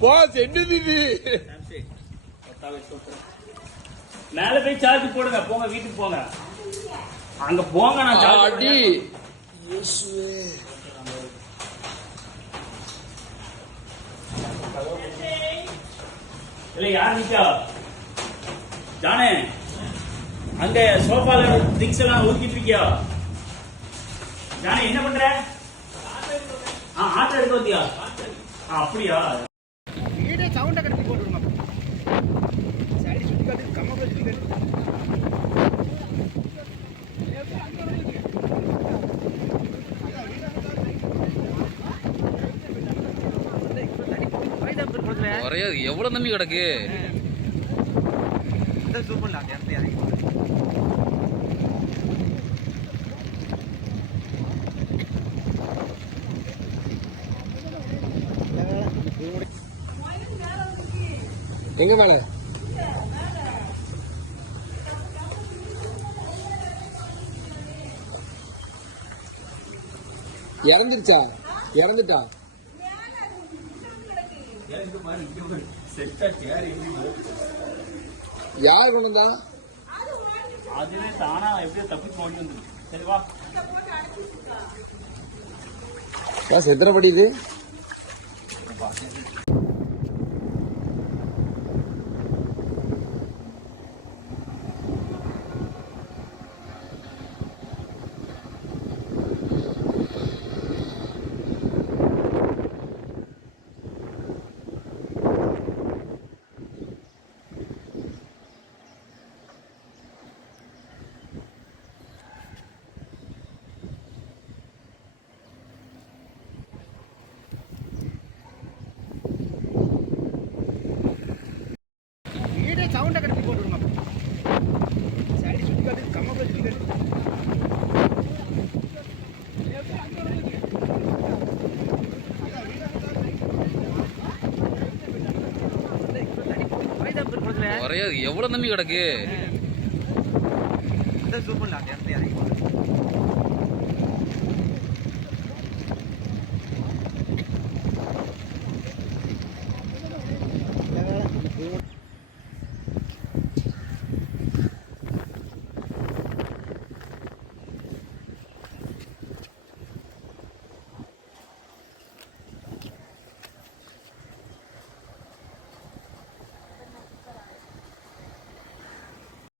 Pass என்னது இது? மேல போய் சார்ஜ் போடுங்க. போங்க வீட்டுக்கு போங்க. அங்க போங்க. நான் அடி இல்ல யார் நிக்கா ஜானே? அங்க சோஃபால திங்ஸ் எல்லாம் ஊத்திட்டு இருக்கியா ஜானே? என்ன பண்ற? ஆட்டோ எடுக்க வந்தியா? அப்படியா? வீடே சவுண்ட கட்டி போட்டுருமா? சைடு சுத்தி காட்டு, கம்ம சுத்தி காட்டு. ஒரே எவ்வளவு நம்பி கிடக்கு. சூப்பர்ல அந்த இடத்துல இறங்கி எங்க மேல இறந்துருச்சா? இறந்துட்டா? யார் கொண்டு வந்தா? அதுவே தானா எப்படியோ தப்பிச்சு ஓடி வந்து. சரிவா எத்தனை படி இது? வீடே சவுண்ட கட்டி போட்டுருமா? சைடு சுத்தி காட்டு, கம்ம சுத்தி காட்டு. ஒரே எவ்வளவு நம்பி கிடக்கு. சூப்பர்ல அந்த